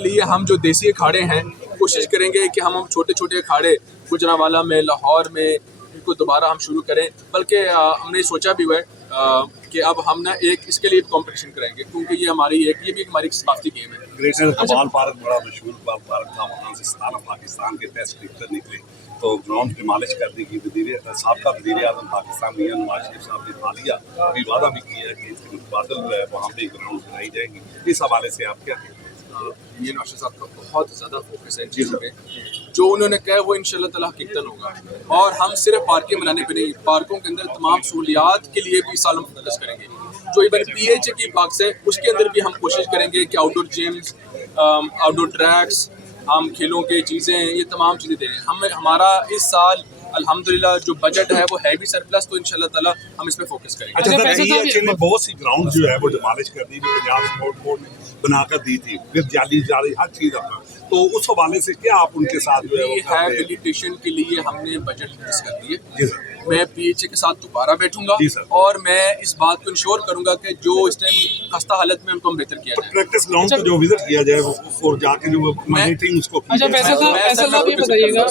کے لیے ہم جو دیسی اکھاڑے ہیں کوشش کریں گے کہ ہم چھوٹے چھوٹے اکھاڑے گجرانوالہ میں، لاہور میں ان کو دوبارہ ہم شروع کریں. بلکہ ہم نے سوچا بھی ہوا ہے کہ اب ہم نا ایک اس کے لیے کمپٹیشن کریں گے، کیونکہ یہ بھی ہماری ثقافتی گیم ہے. گریٹر قبال پارک بڑا مشہور پارک تھا، وہاں سے 17 پاکستان کے ٹیسٹ کرکٹر نکلے، تو گراؤنڈ کی مالش کرنے کی سابقہ وزیر اعظم پاکستان میاں نواز شریف صاحب نے مالیہ بھی وعدہ بھی کیا ہے کہ اس کے متبادل جو ہے وہاں پہ گراؤنڈ بنائی جائے گی. اس حوالے سے آپ کیا کہتے ہیں؟ یہ نوشاد صاحب کا بہت زیادہ فوکس ہے ان چیزوں پہ. جو انہوں نے کہا ہے وہ انشاءاللہ تعالیٰ حقیقتاً ہوگا. اور ہم صرف پارکیں بنانے پہ نہیں، پارکوں کے اندر تمام سہولیات کے لیے بھی اس سال ہم فوکس کریں گے. جو ایون پی ایچ اے کی پارکس ہے اس کے اندر بھی ہم کوشش کریں گے کہ آؤٹ ڈور جیمز، آؤٹ ڈور ٹریکس، ہم کھیلوں کی چیزیں، یہ تمام چیزیں دیں. ہمارا اس سال الحمدللہ جو بجٹ ہے وہ ہے بھی سرپلس، تو انشاءاللہ تعالیٰ ہم اس پہ فوکس کریں گے. اچھا سر، پی ایچ اے نے بہت سی گراؤنڈ جو ہے وہ ڈیمالش کر دی جو پنجاب اسپورٹ بورڈ نے بنا کر دی تھی، پھر جعلی ہر چیز اپنا، تو اس حوالے سے کیا آپ ان کے ساتھ جو ہے وہ ریہیبلیٹیشن کے لیے ہم نے بجٹ فکس کر دیے. جی سر. میں پی ایچ اے کے ساتھ دوبارہ بیٹھوں گا جی سر. اور میں اس بات کو انشور کروں گا کہ جو اس ٹائم خستہ حالت میں ان کو ہم بہتر کیا جائے. پریکٹس گراؤنڈ کو جو وزٹ کیا جائے اور جا کے جو مانیٹرنگ اس کو اچھا، پیسہ صاحب یہ بتائیے گا